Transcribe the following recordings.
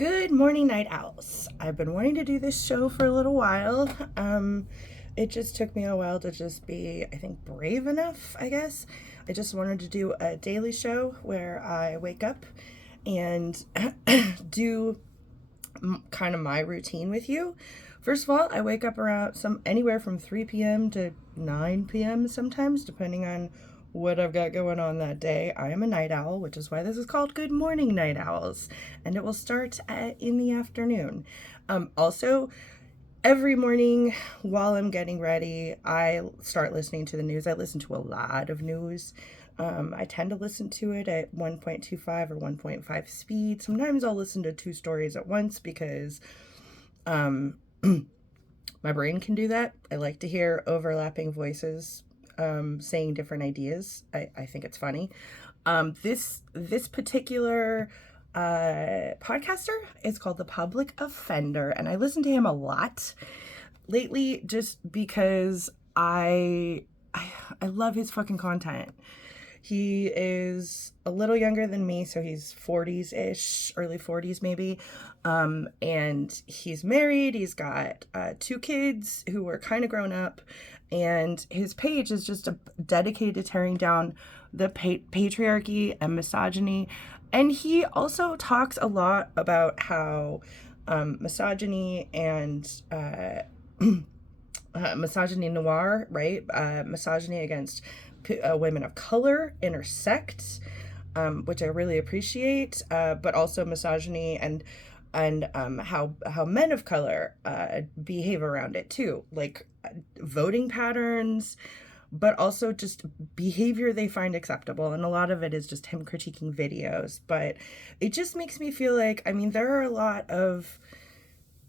Good morning, night owls. I've been wanting to do this show for a little while. It just took me a while to just be, I think, brave enough, I guess. I just wanted to do a daily show where I wake up and do kind of my routine with you. First of all, I wake up around anywhere from 3 p.m. to 9 p.m. sometimes, depending on what I've got going on that day. I am a night owl, which is why this is called Good Morning Night Owls, and it will start in the afternoon. Also, every morning while I'm getting ready, I start listening to the news. I listen to a lot of news. I tend to listen to it at 1.25 or 1.5 speed. Sometimes I'll listen to two stories at once because my brain can do that. I like to hear overlapping voices saying different ideas. I think it's funny. This particular podcaster is called The Public Offender, and I listen to him a lot lately just because I love his fucking content. He is a little younger than me, so he's 40s-ish, early 40s maybe. And he's married. He's got 2 kids who are kind of grown up. And his page is just dedicated to tearing down the patriarchy and misogyny. And he also talks a lot about how misogyny and misogyny noir, right? Misogyny against women of color intersect, which I really appreciate, but also misogyny and how men of color behave around it too, like voting patterns, but also just behavior they find acceptable. And a lot of it is just him critiquing videos, but it just makes me feel like, I mean, there are a lot of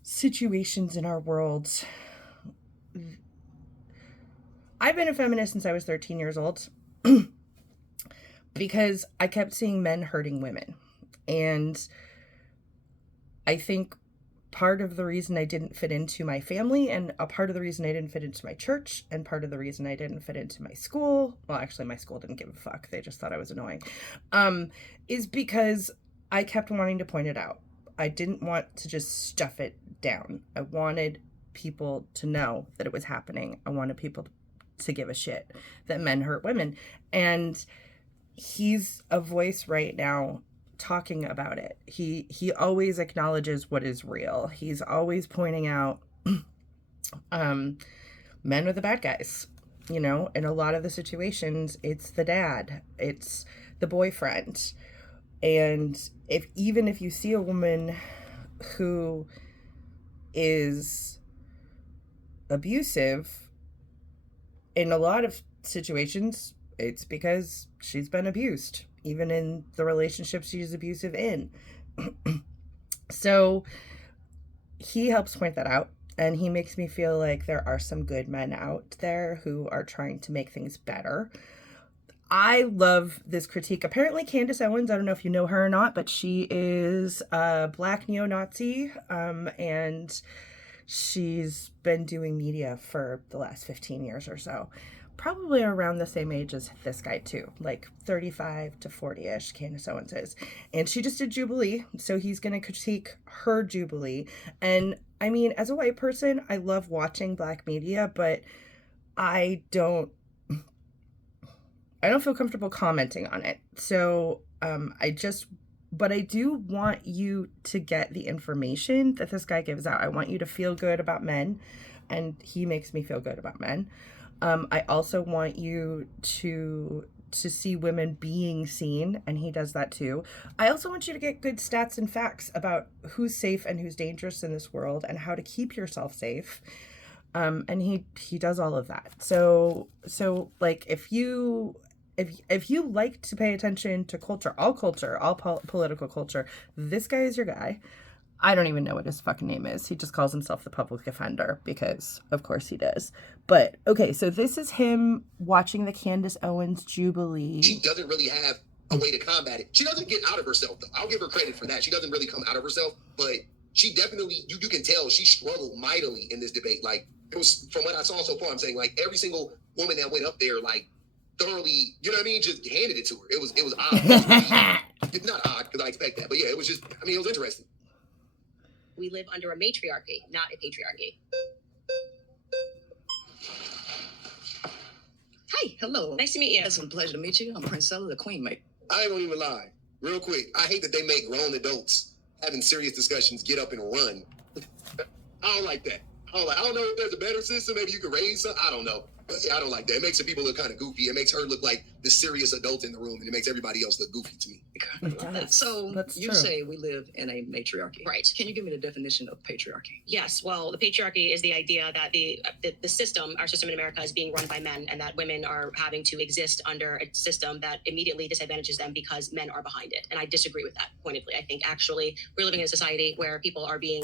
situations in our world. I've been a feminist since I was 13 years old because I kept seeing men hurting women. And I think part of the reason I didn't fit into my family, and a part of the reason I didn't fit into my church, and part of the reason I didn't fit into my school, well, actually my school didn't give a fuck, they just thought I was annoying, is because I kept wanting to point it out. I didn't want to just stuff it down. I wanted people to know that it was happening. I wanted people to give a shit that men hurt women. And he's a voice right now talking about it. He always acknowledges what is real. He's always pointing out men are the bad guys. You know, in a lot of the situations, it's the dad, it's the boyfriend. And even if you see a woman who is abusive, in a lot of situations, it's because she's been abused, even in the relationship she's abusive in. So he helps point that out, and he makes me feel like there are some good men out there who are trying to make things better. I love this critique. Apparently Candace Owens, I don't know if you know her or not, but she is a Black neo-Nazi, and she's been doing media for the last 15 years or so. Probably around the same age as this guy too, like 35 to 40-ish, Candace Owens is. And she just did Jubilee, so he's going to critique her Jubilee. And I mean, as a white person, I love watching Black media, but I don't feel comfortable commenting on it. So but I do want you to get the information that this guy gives out. I want you to feel good about men, and he makes me feel good about men. I also want you to see women being seen, and he does that too. I also want you to get good stats and facts about who's safe and who's dangerous in this world and how to keep yourself safe. And he does all of that. So like if you like to pay attention to culture, all political culture, this guy is your guy. I don't even know what his fucking name is. He just calls himself the Public Offender because, of course, he does. But, okay, so this is him watching the Candace Owens Jubilee. She doesn't really have a way to combat it. She doesn't get out of herself, though. I'll give her credit for that. She doesn't really come out of herself, but she definitely, you can tell she struggled mightily in this debate. Like, it was, from what I saw so far, I'm saying, like, every single woman that went up there, like, thoroughly, you know what I mean, just handed it to her. It was odd. It was not odd, because I expect that, but yeah, it was just, I mean, it was interesting. We live under a matriarchy, not a patriarchy. Hi, hello. Nice to meet you. It's a pleasure to meet you. I'm Princella, the Queen Mate. I ain't gonna even lie. Real quick, I hate that they make grown adults having serious discussions get up and run. I don't like that. I don't know if there's a better system. Maybe you could raise some. I don't know. But yeah, I don't like that. It makes the people look kind of goofy. It makes her look like the serious adult in the room, and it makes everybody else look goofy to me. So That's you true. say we live in a matriarchy. Right. Can you give me the definition of patriarchy? Yes, well, the patriarchy is the idea that the system, our system in America, is being run by men, and that women are having to exist under a system that immediately disadvantages them because men are behind it. And I disagree with that pointedly. I think actually we're living in a society where people are being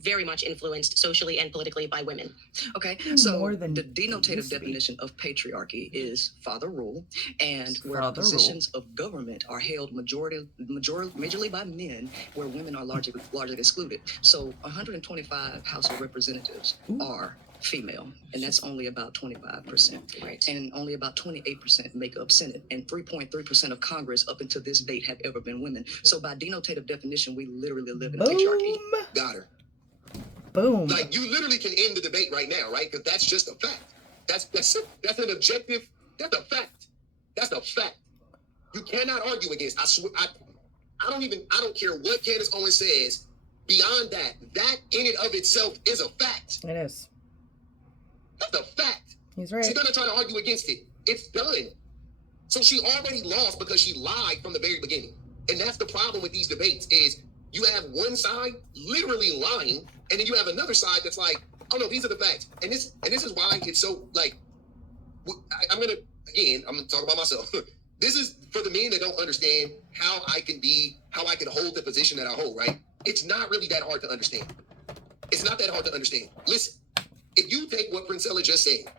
very much influenced socially and politically by women. Okay, so More than the denotative used to be. definition of patriarchy is father rule, and where Father positions of government are held majorly by men, where women are largely excluded. So 125 House of Representatives are female, and that's only about 25%. Right. And only about 28% make up Senate, and 3.3% of Congress up until this date have ever been women. So by denotative definition, we literally live in a patriarchy. Boom. Got her. Boom. Like, you literally can end the debate right now, right? Because that's just a fact. That's an objective. That's a fact. That's a fact. You cannot argue against. I swear. I don't care what Candace Owens says. Beyond that in and of itself is a fact. It is. That's a fact. He's right. She's gonna try to argue against it. It's done. So she already lost because she lied from the very beginning. And that's the problem with these debates is you have one side literally lying, and then you have another side that's like, oh no, these are the facts. And this is why it's so like, I'm gonna talk about myself. This is for the men that don't understand how I can hold the position that I hold, right? It's not really that hard to understand. It's not that hard to understand. Listen, if you take what Princella just said,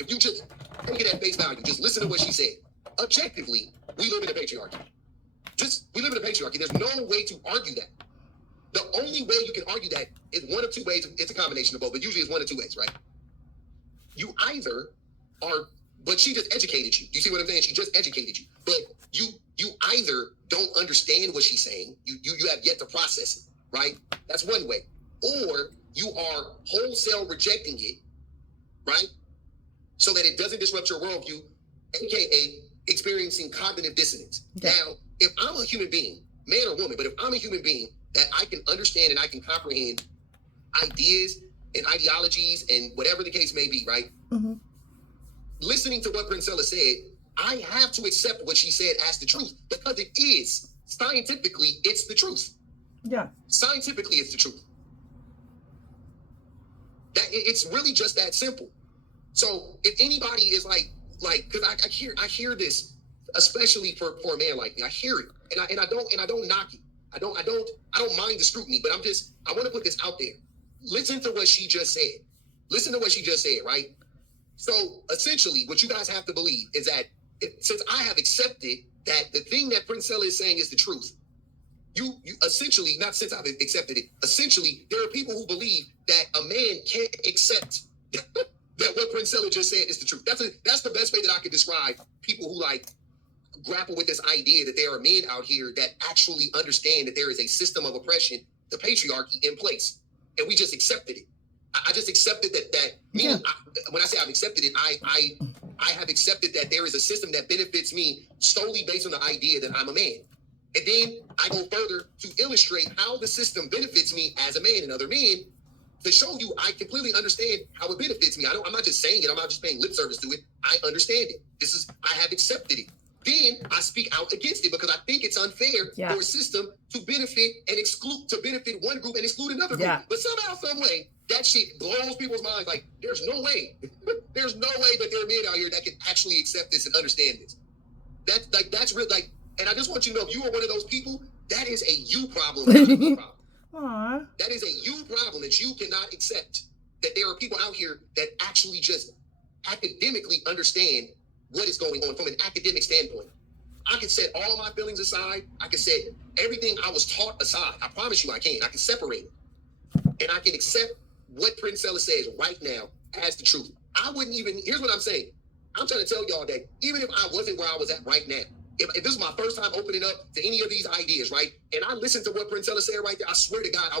if you just take it at face value, just listen to what she said. Objectively, we live in a patriarchy. We live in a patriarchy. There's no way to argue that. The only way you can argue that is one of two ways. It's a combination of both, but usually it's one of two ways, right? You either are, but she just educated you. You see what I'm saying? She just educated you. But you either don't understand what she's saying. You have yet to process it, right? That's one way. Or you are wholesale rejecting it, right? So that it doesn't disrupt your worldview, aka experiencing cognitive dissonance. Yeah. Now, if I'm a human being, man or woman, but if I'm a human being that I can understand and I can comprehend ideas and ideologies and whatever the case may be, right? Mm-hmm. Listening to what Princella said, I have to accept what she said as the truth because it is. Scientifically, it's the truth. Yeah. Scientifically, it's the truth. It's really just that simple. So if anybody is like, because I hear this, especially for a man like me, I hear it, and I don't knock it. I don't mind the scrutiny, but I want to put this out there. Listen to what she just said. Listen to what she just said, right? So essentially, what you guys have to believe is that since I have accepted that the thing that Princella is saying is the truth, you essentially, not since I've accepted it, essentially, there are people who believe that a man can't accept that what Princella just said is the truth. That's the best way that I could describe people who like grapple with this idea that there are men out here that actually understand that there is a system of oppression, the patriarchy, in place, and we just accepted it. I just accepted that meaning, when I say I've accepted it, I have accepted that there is a system that benefits me solely based on the idea that I'm a man. And then I go further to illustrate how the system benefits me as a man and other men to show you I completely understand how it benefits me. I'm not just saying it. I'm not just paying lip service to it. I understand it. I have accepted it. Then I speak out against it because I think it's unfair for a system to benefit one group and exclude another group. But somehow, some way, that shit blows people's minds. Like, there's no way that there are men out here that can actually accept this and understand this. That's real. Like, and I just want you to know, if you are one of those people, that is a you problem, not a me problem. Aww. That is a you problem that you cannot accept. That there are people out here that actually just academically understand what is going on from an academic standpoint. I can set all my feelings aside. I can set everything I was taught aside. I promise you I can. I can separate it. And I can accept what Princella says right now as the truth. Here's what I'm saying. I'm trying to tell y'all that even if I wasn't where I was at right now, if this is my first time opening up to any of these ideas, right, and I listened to what Princella said right there, I swear to God, I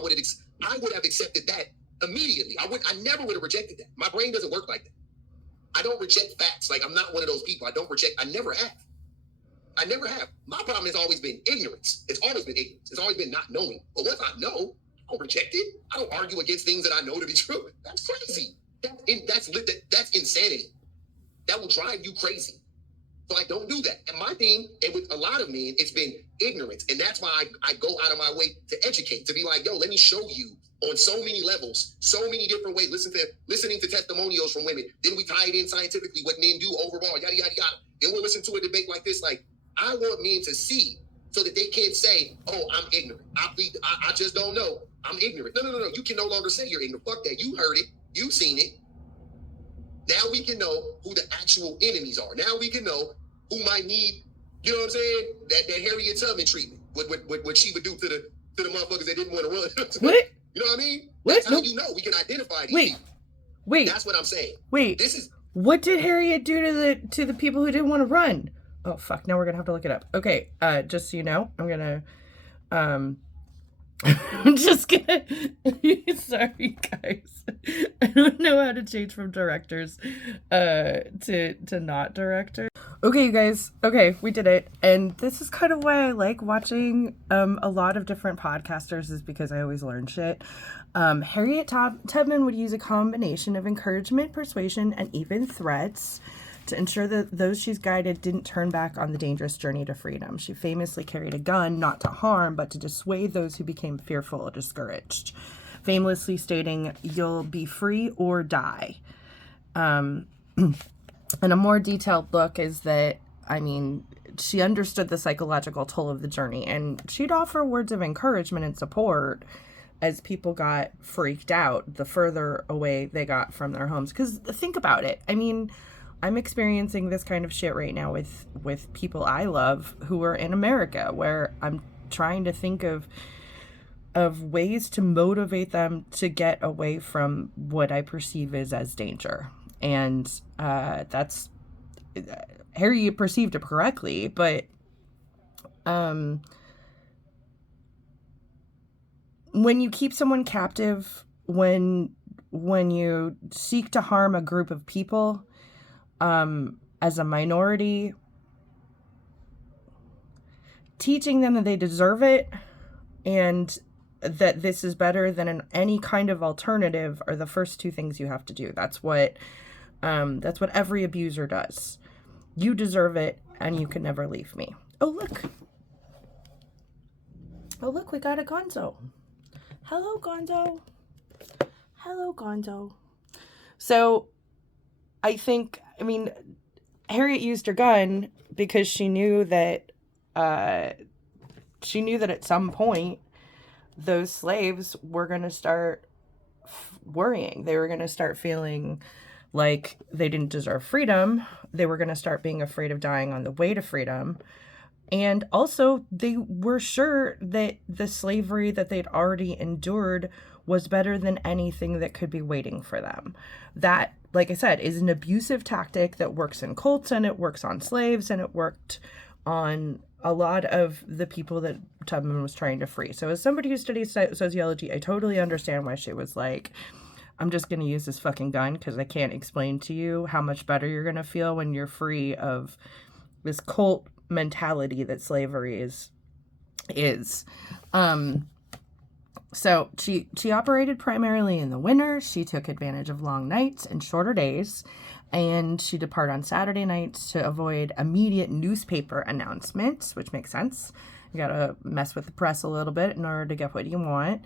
I would have accepted that immediately. I never would have rejected that. My brain doesn't work like that. I don't reject facts. Like, I'm not one of those people. I never have. I never have. My problem has always been ignorance. It's always been ignorance. It's always been not knowing. But once I know, I don't reject it. I don't argue against things that I know to be true. That's crazy. That's insanity. That will drive you crazy. So I don't do that. And my thing, and with a lot of men, it's been ignorance. And that's why I go out of my way to educate, to be like, yo, let me show you on so many levels, so many different ways, listening to testimonials from women. Then we tie it in scientifically, what men do overall, yada, yada, yada. Then we'll listen to a debate like this. Like, I want men to see so that they can't say, oh, I'm ignorant. I just don't know. I'm ignorant. No. You can no longer say you're ignorant. Fuck that. You heard it. You've seen it. Now we can know who the actual enemies are. Now we can know who might need, you know what I'm saying? That Harriet Tubman treatment. What she would do to the motherfuckers that didn't want to run. What? You know what I mean? What? That's how you know we can identify these people. Wait. That's what I'm saying. Wait. What did Harriet do to the people who didn't want to run? Oh fuck! Now we're gonna have to look it up. Okay. Just so you know, I'm gonna. I'm just gonna. Sorry, guys. I don't know how to change from directors, to not director. Okay, you guys. Okay, we did it, and this is kind of why I like watching a lot of different podcasters, is because I always learn shit. Harriet Tubman would use a combination of encouragement, persuasion, and even threats to ensure that those she's guided didn't turn back on the dangerous journey to freedom. She famously carried a gun, not to harm, but to dissuade those who became fearful or discouraged, famously stating, "You'll be free or die." And a more detailed look is that, I mean, she understood the psychological toll of the journey, and she'd offer words of encouragement and support as people got freaked out the further away they got from their homes. Because think about it. I mean, I'm experiencing this kind of shit right now with people I love who are in America, where I'm trying to think of ways to motivate them to get away from what I perceive as danger. And that's, Harriet perceived it correctly, but when you keep someone captive, when you seek to harm a group of people, as a minority, teaching them that they deserve it and that this is better than any kind of alternative are the first two things you have to do. That's what every abuser does. You deserve it, and you can never leave me. Oh, look, we got a Gonzo. Hello, Gonzo. So I mean, Harriet used her gun because she knew that at some point those slaves were going to start worrying. They were going to start feeling like they didn't deserve freedom. They were going to start being afraid of dying on the way to freedom. And also, they were sure that the slavery that they'd already endured was better than anything that could be waiting for them. That, like I said, is an abusive tactic that works in cults, and it works on slaves, and it worked on a lot of the people that Tubman was trying to free. So as somebody who studies sociology, I totally understand why she was like, I'm just going to use this fucking gun because I can't explain to you how much better you're going to feel when you're free of this cult mentality that slavery is. So she operated primarily in the winter. She took advantage of long nights and shorter days, and she'd depart on Saturday nights to avoid immediate newspaper announcements, which makes sense. You gotta mess with the press a little bit in order to get what you want.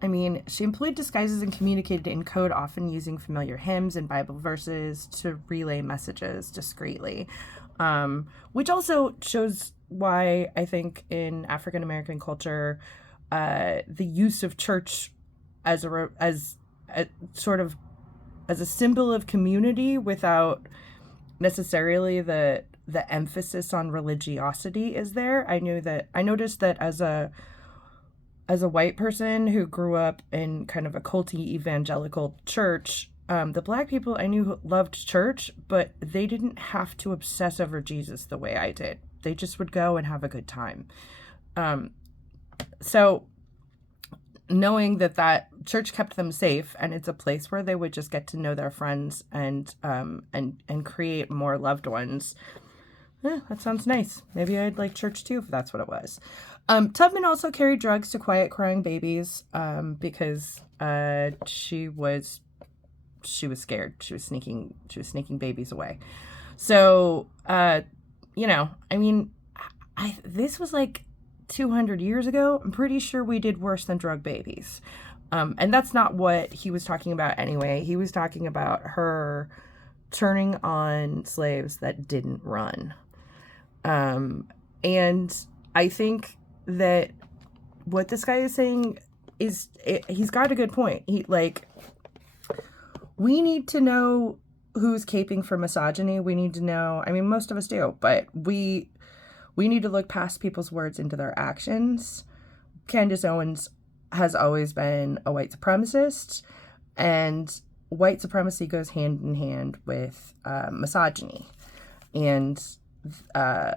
I mean, she employed disguises and communicated in code, often using familiar hymns and Bible verses to relay messages discreetly, which also shows why I think in African American culture, the use of church as a symbol of community without necessarily the emphasis on religiosity is there. I noticed that as a white person who grew up in kind of a culty evangelical church, the Black people I knew who loved church, but they didn't have to obsess over Jesus the way I did. They just would go and have a good time. So knowing that church kept them safe, and it's a place where they would just get to know their friends and create more loved ones. That sounds nice. Maybe I'd like church too if that's what it was. Tubman also carried drugs to quiet crying babies because she was scared. She was sneaking babies away. So this was like 200 years ago. I'm pretty sure we did worse than drug babies. And that's not what he was talking about anyway. He was talking about her turning on slaves that didn't run. And I think that what this guy is saying is, he's got a good point. We need to know who's caping for misogyny. We need to know, I mean, most of us do, but we need to look past people's words into their actions. Candace Owens has always been a white supremacist, and white supremacy goes hand in hand with misogyny. And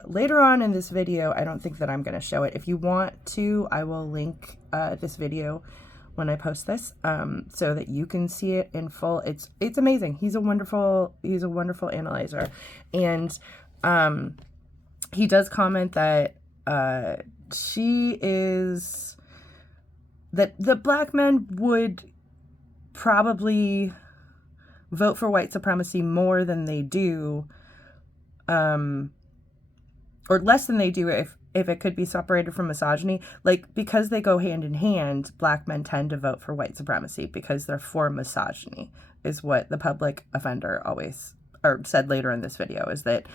later on in this video, I don't think that I'm going to show it. If you want to, I will link this video when I post this, so that you can see it in full. It's amazing. He's a wonderful analyzer, and he does comment that that black men would probably vote for white supremacy more than they do, or less than they do if it could be separated from misogyny. Like, because they go hand in hand, black men tend to vote for white supremacy because they're for misogyny, is what the public offender said later in this video, is that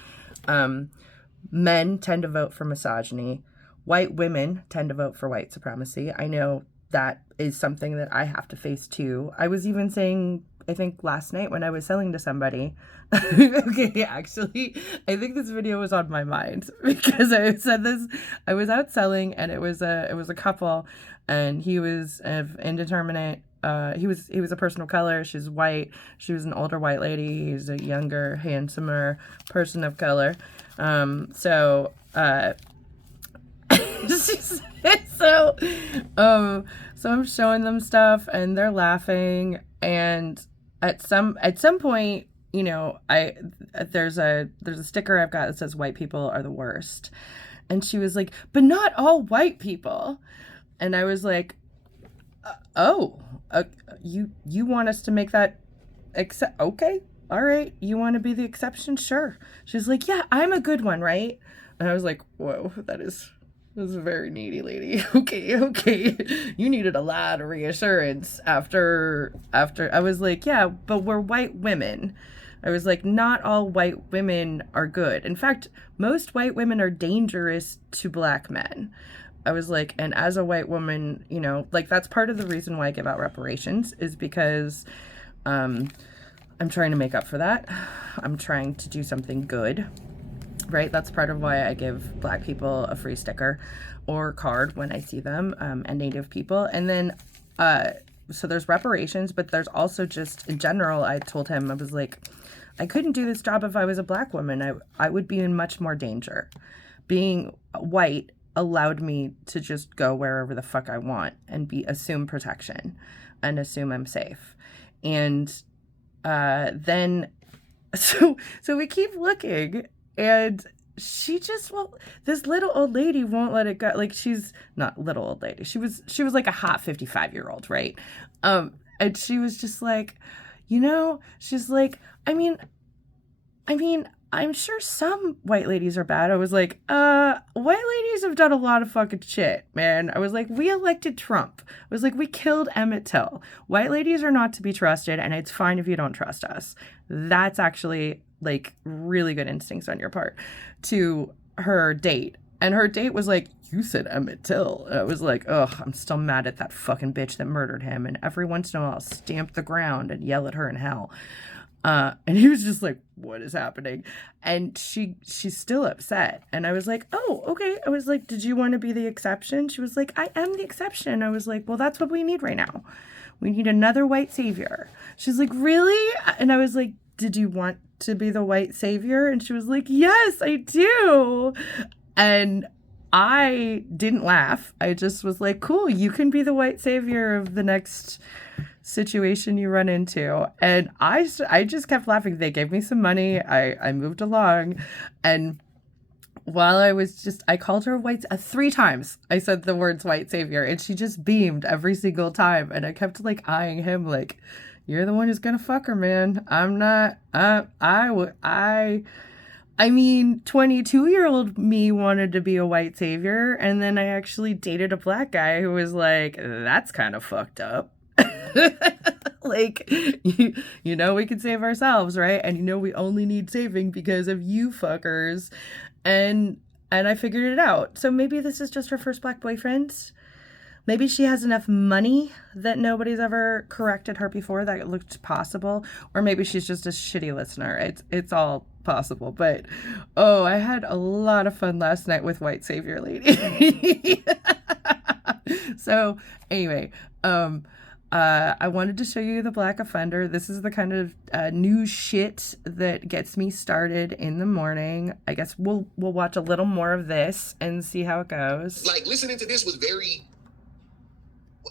men tend to vote for misogyny. White women tend to vote for white supremacy. I know that is something that I have to face too. I was even saying, I think last night when I was selling to somebody, okay, actually, I think this video was on my mind because I said this. I was out selling, and it was a couple, and he was indeterminate. He was a person of color. She's white. She was an older white lady. He's a younger, handsomer person of color. So I'm showing them stuff, and they're laughing, and at some point, you know, there's a sticker I've got that says white people are the worst, and she was like, but not all white people. And I was like, you want us to make that okay, all right, you want to be the exception, sure. She's like, yeah, I'm a good one, right? And I was like, whoa, that is a very needy lady. Okay. You needed a lot of reassurance after I was like, yeah, but we're white women. I was like, not all white women are good. In fact, most white women are dangerous to black men. I was like, and as a white woman, you know, like, that's part of the reason why I give out reparations, is because I'm trying to make up for that. I'm trying to do something good. Right, that's part of why I give black people a free sticker or card when I see them, and Native people. And then, so there's reparations, but there's also just, in general, I told him, I was like, I couldn't do this job if I was a black woman. I would be in much more danger. Being white allowed me to just go wherever the fuck I want and assume protection and assume I'm safe. And then, so we keep looking. And she just this little old lady won't let it go. Like, she's not little old lady. She was like a hot 55-year-old, right? And she was just like, you know, she's like, I mean, I'm sure some white ladies are bad. I was like, white ladies have done a lot of fucking shit, man. I was like, we elected Trump. I was like, we killed Emmett Till. White ladies are not to be trusted, and it's fine if you don't trust us. That's actually, like, really good instincts on your part. To her date. And her date was like, you said Emmett Till. And I was like, ugh, I'm still mad at that fucking bitch that murdered him. And every once in a while, I'll stamp the ground and yell at her in hell. And he was just like, what is happening? And she's still upset. And I was like, oh, okay. I was like, did you want to be the exception? She was like, I am the exception. I was like, well, that's what we need right now. We need another white savior. She's like, really? And I was like, did you want to be the white savior? And she was like, yes, I do. And I didn't laugh. I just was like, cool, you can be the white savior of the next situation you run into. And I just kept laughing. They gave me some money. I moved along. And while I called her three times. I said the words white savior, and she just beamed every single time. And I kept like eyeing him like, you're the one who's gonna fuck her, man. I'm not. I mean, 22-year-old me wanted to be a white savior, and then I actually dated a black guy who was like, that's kind of fucked up. Like, you know, we can save ourselves, right? And you know, we only need saving because of you fuckers. And I figured it out. So maybe this is just her first black boyfriend. Maybe she has enough money that nobody's ever corrected her before that it looked possible. Or maybe she's just a shitty listener. It's all possible. But, oh, I had a lot of fun last night with White Savior Lady. So, anyway, I wanted to show you the Black Offender. This is the kind of new shit that gets me started in the morning. I guess we'll watch a little more of this and see how it goes. Like, listening to this was very...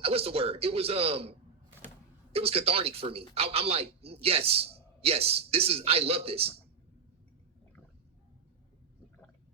What's the word? It was cathartic for me. I'm like, yes, I love this.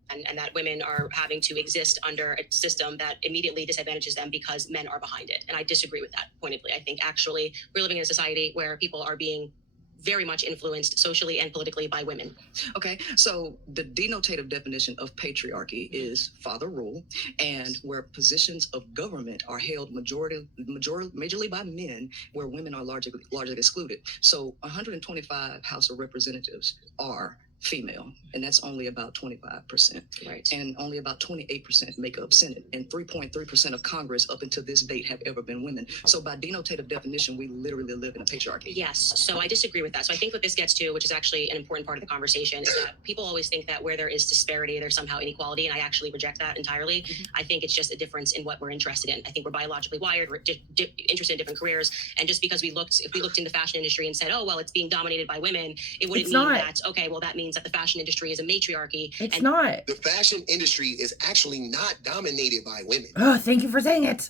And that women are having to exist under a system that immediately disadvantages them because men are behind it. And I disagree with that pointedly. I think actually we're living in a society where people are being very much influenced socially and politically by women. Okay, so the denotative definition of patriarchy is father rule, and where positions of government are held majorly by men, where women are largely excluded. So 125 House of Representatives are female, and that's only about 25%. Right. And only about 28% make up Senate, and 3.3% of Congress up until this date have ever been women. So by denotative definition, we literally live in a patriarchy. Yes, so I disagree with that. So I think what this gets to, which is actually an important part of the conversation, is that people always think that where there is disparity, there's somehow inequality, and I actually reject that entirely. Mm-hmm. I think it's just a difference in what we're interested in. I think we're biologically wired, we're interested in different careers, and just because if we looked in the fashion industry and said, oh, well, it's being dominated by women, it wouldn't mean that, okay, well, that means that the fashion industry is a matriarchy. It's not. The fashion industry is actually not dominated by women. Oh, thank you for saying it.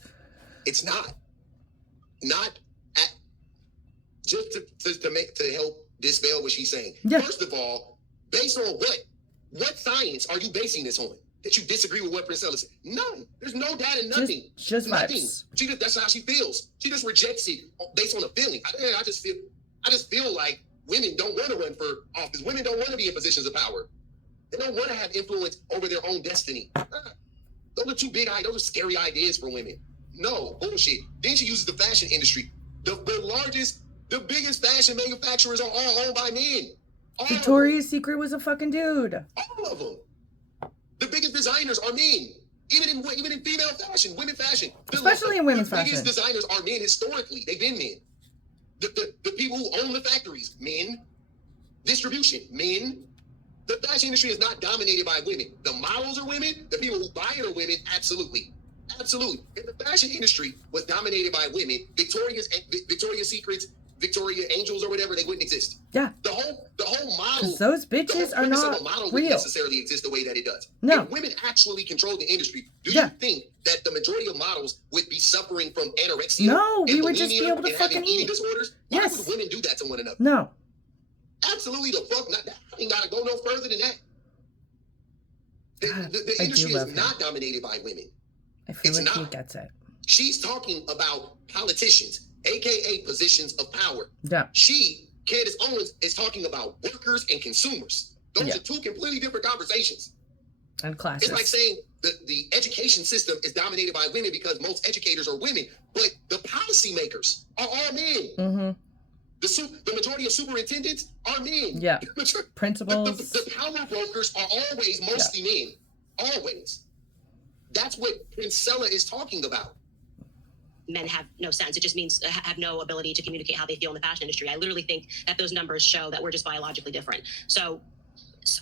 It's not. Just to help dispel what she's saying. Yeah. First of all, based on what science are you basing this on? That you disagree with what Priscilla said? None. There's no data, nothing. Just nothing. Vibes. That's how she feels. She just rejects it based on a feeling. I just feel like women don't want to run for office. Women don't want to be in positions of power. They don't want to have influence over their own destiny. Those are those are scary ideas for women. No, bullshit. Then she uses the fashion industry. The biggest fashion manufacturers are all owned by men. Victoria's Secret was a fucking dude. All of them. The biggest designers are men. Even in female fashion, women fashion. Especially in women's fashion. The biggest designers are men historically. They've been men. The people who own the factories, men. Distribution, men. The fashion industry is not dominated by women. The models are women. The people who buy it are women. Absolutely. If the fashion industry was dominated by women, Victoria's Secrets, Victoria Angels or whatever, they wouldn't exist. Yeah. The whole model. Because those bitches are not the model real. wouldn't necessarily exist the way that it does. No. If women actually control the industry, do you think that the majority of models would be suffering from anorexia? No, we would just be able to fucking eating eat. disorders? Why would women do that to one another? No. Absolutely the fuck not. I ain't gotta go no further than that. The industry is not dominated by women. I feel like he gets it. She's talking about politicians, aka positions of power. Yeah. Candace Owens, is talking about workers and consumers. Those are two completely different conversations. And classes. It's like saying the education system is dominated by women because most educators are women, but the policymakers are all men. Mm-hmm. The majority of superintendents are men. Yeah. Principals. The power brokers are always mostly men. Always. That's what Princella is talking about. Men have no sense. It just means have no ability to communicate how they feel in the fashion industry. I literally think that those numbers show that we're just biologically different. So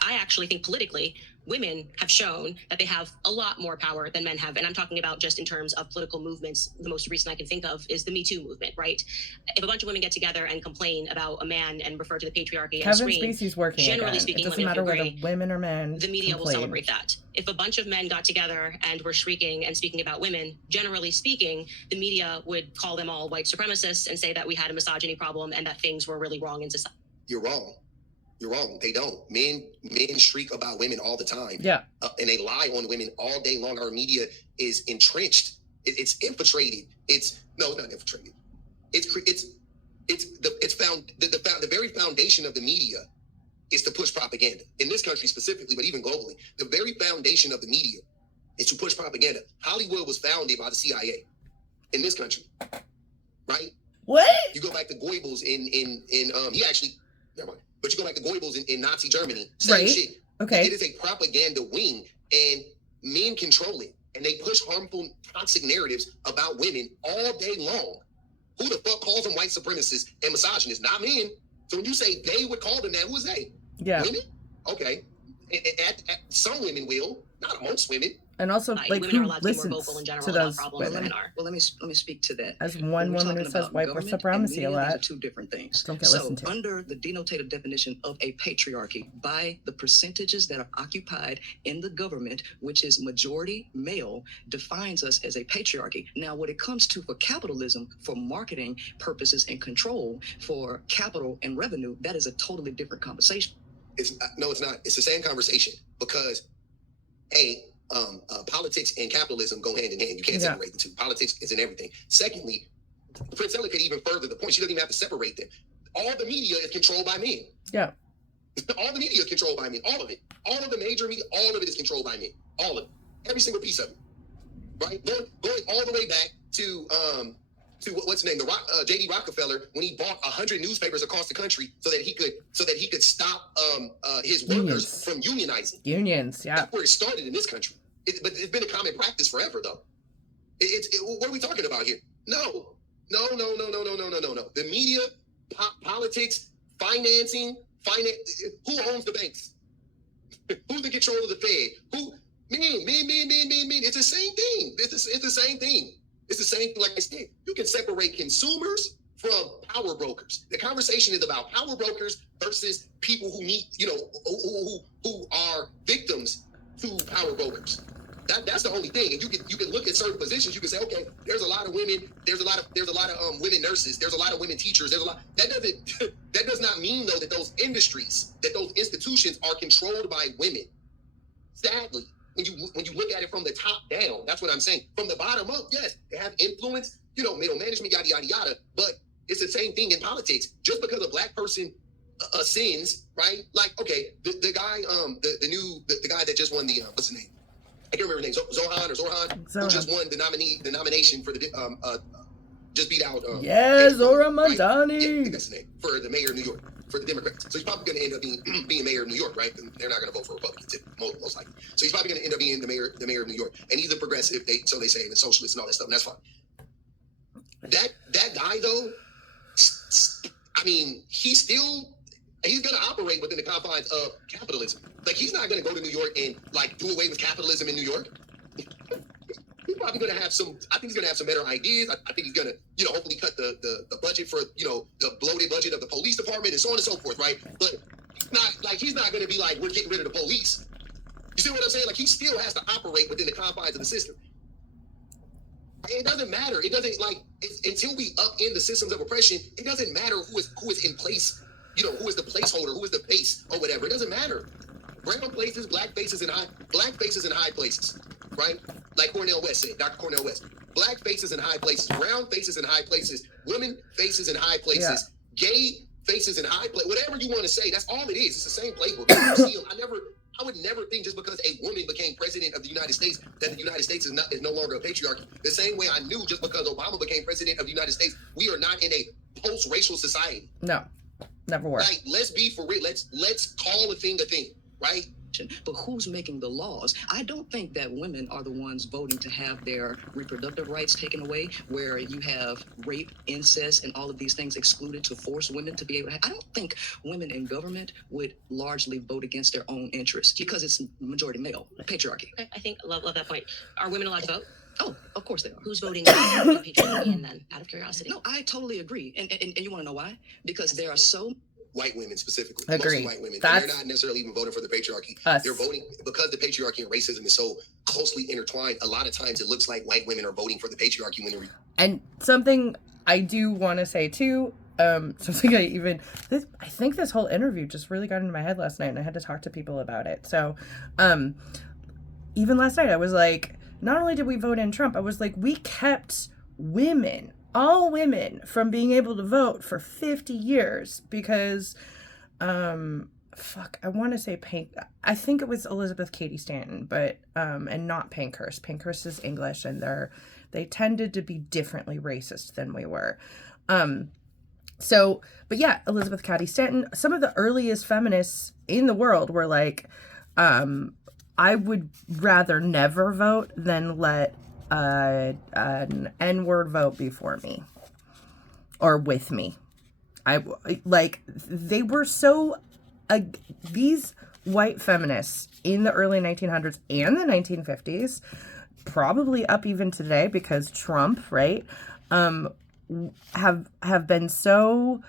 I actually think politically, women have shown that they have a lot more power than men have. And I'm talking about just in terms of political movements. The most recent I can think of is the Me Too movement, right? If a bunch of women get together and complain about a man and refer to the patriarchy and Kevin scream, Spacey's working generally again. speaking, It doesn't let me know matter if you whether agree, women or men the media will complain. celebrate that. If a bunch of men got together and were shrieking and speaking about women, generally speaking, the media would call them all white supremacists and say that we had a misogyny problem and that things were really wrong in society. You're wrong. You're wrong. They don't. Men shriek about women all the time. Yeah. And they lie on women all day long. Our media is entrenched. It's infiltrated. It's not infiltrated. The very foundation of the media is to push propaganda in this country specifically, but even globally. The very foundation of the media is to push propaganda. Hollywood was founded by the CIA in this country, right? What? You go back to Goebbels he actually, never mind. But you go back to Goebbels in Nazi Germany, same Right. shit. Okay. It is a propaganda wing, and men control it, and they push harmful, toxic narratives about women all day long. Who the fuck calls them white supremacists and misogynists? Not men. So when you say they would call them that, who is they? Yeah. Women? Okay. Some women will, not most women. And also, like, women are who allowed to be more listens vocal in general to about those problems than women? men are. Well, let me speak to that. As When one we're woman who talking says about white government supremacy and a media, these lot are two different things. don't get So listened to. under the denotative definition of a patriarchy, by the percentages that are occupied in the government, which is majority male, defines us as a patriarchy. Now, when it comes to for capitalism, for marketing purposes and control, for capital and revenue, that is a totally different conversation. No, it's not. It's the same conversation because, politics and capitalism go hand in hand. You can't separate the two. Politics is in everything. Secondly, Priscilla could even further the point. She doesn't even have to separate them. All the media is controlled by men. Yeah. All the media is controlled by men. All of it. All of the major media, all of it is controlled by men. All of it. Every single piece of it. Right? Going all the way back to what's his name? J.D. Rockefeller, when he bought 100 newspapers across the country so that he could stop his workers from unionizing. Unions, yeah. That's where it started in this country. But it's been a common practice forever, though. What are we talking about here? No. The media, politics, financing, who owns the banks? Who's in control of the Fed? Men. It's the same thing. It's the same thing. It's the same thing. Like I said, you can separate consumers from power brokers. The conversation is about power brokers versus people who need, who are victims to power brokers. That's the only thing. And you can look at certain positions. You can say, okay, there's a lot of women. There's a lot of women nurses. There's a lot of women teachers. There's a lot. That does not mean though that those industries, that those institutions are controlled by women. Sadly, when you look at it from the top down, that's what I'm saying. From the bottom up, yes, they have influence. Middle management, yada yada yada. But it's the same thing in politics. Just because a black person sins, right? Like, okay, the guy, the guy that just won the what's his name? I can't remember his name. Zohan, who just won the nomination for the just beat out. Zohran Mamdani. Right? Yeah, that's his name for the mayor of New York for the Democrats. So he's probably going to end up being mayor of New York, right? And they're not going to vote for Republicans most likely. So he's probably going to end up being the mayor of New York, and he's a progressive. So they say, and a socialist and all that stuff. And that's fine. That guy though, I mean, he's going to operate within the confines of capitalism. Like, he's not going to go to New York and like do away with capitalism in New York. He's probably going to have some. I think he's going to have some better ideas. I think he's going to, hopefully cut the budget for, the bloated budget of the police department and so on and so forth, right? But he's not going to be like, we're getting rid of the police. You see what I'm saying? Like, he still has to operate within the confines of the system. It doesn't matter. It doesn't until we upend the systems of oppression. It doesn't matter who is in place. Who is the placeholder? Who is the face or whatever? It doesn't matter. Brown places, black faces in high places, right? Like Cornel West said, Dr. Cornel West. Black faces in high places, brown faces in high places, women faces in high places, gay faces in high places. Whatever you want to say, that's all it is. It's the same playbook. I would never think just because a woman became president of the United States that the United States is no longer a patriarchy. The same way I knew just because Obama became president of the United States, we are not in a post-racial society. No, never were. Like, let's be for real. Let's call a thing, right? but who's making the laws? I don't think that women are the ones voting to have their reproductive rights taken away, where you have rape, incest, and all of these things excluded to force women to be able to. I don't think women in government would largely vote against their own interests because it's majority male, patriarchy. I think love that point. Are women allowed to vote? Oh, of course they are. Who's voting against patriarchy and then, out of curiosity? No, I totally agree. And you want to know why? Because there are so white women specifically, Agree. mostly white women. That's They're not necessarily even voting for the patriarchy. us. They're voting because the patriarchy and racism is so closely intertwined. A lot of times it looks like white women are voting for the patriarchy when they're. And something I do want to say too, something I think this whole interview just really got into my head last night, and I had to talk to people about it. So, even last night I was like, not only did we vote in Trump, I was like, we kept women, all women, from being able to vote for 50 years because, I want to say I think it was Elizabeth Cady Stanton, but, and not Pankhurst. Pankhurst is English, and they tended to be differently racist than we were. But yeah, Elizabeth Cady Stanton, some of the earliest feminists in the world were like, I would rather never vote than let an N-word vote before me or with me. They were so, these white feminists in the early 1900s and the 1950s, probably up even today because Trump, right, have been so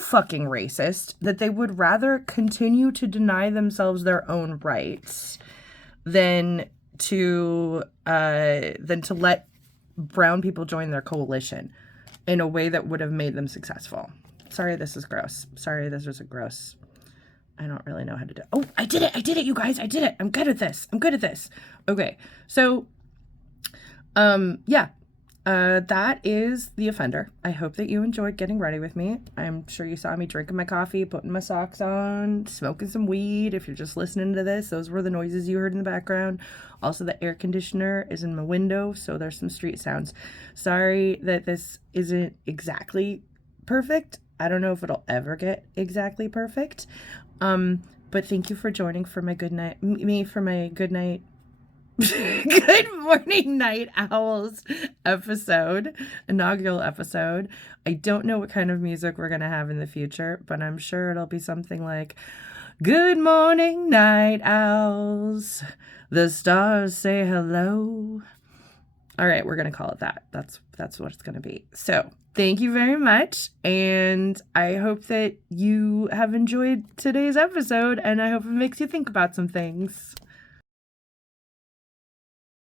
fucking racist that they would rather continue to deny themselves their own rights than to let brown people join their coalition in a way that would have made them successful. Sorry, this is gross. Sorry, this was a gross. I don't really know how to do it. Oh, I did it, you guys. I did it. I'm good at this. Okay. So, yeah. That is The Offender. I hope that you enjoyed getting ready with me. I'm sure you saw me drinking my coffee, putting my socks on, smoking some weed. If you're just listening to this, those were the noises you heard in the background. Also, the air conditioner is in my window, so there's some street sounds. Sorry that this isn't exactly perfect. I don't know if it'll ever get exactly perfect. But thank you for joining for my good night, Good Morning Night Owls inaugural episode. I don't know what kind of music we're going to have in the future, but I'm sure it'll be something like, Good morning, night owls. The stars say hello. All right, we're going to call it that. That's what it's going to be. So thank you very much. And I hope that you have enjoyed today's episode, and I hope it makes you think about some things.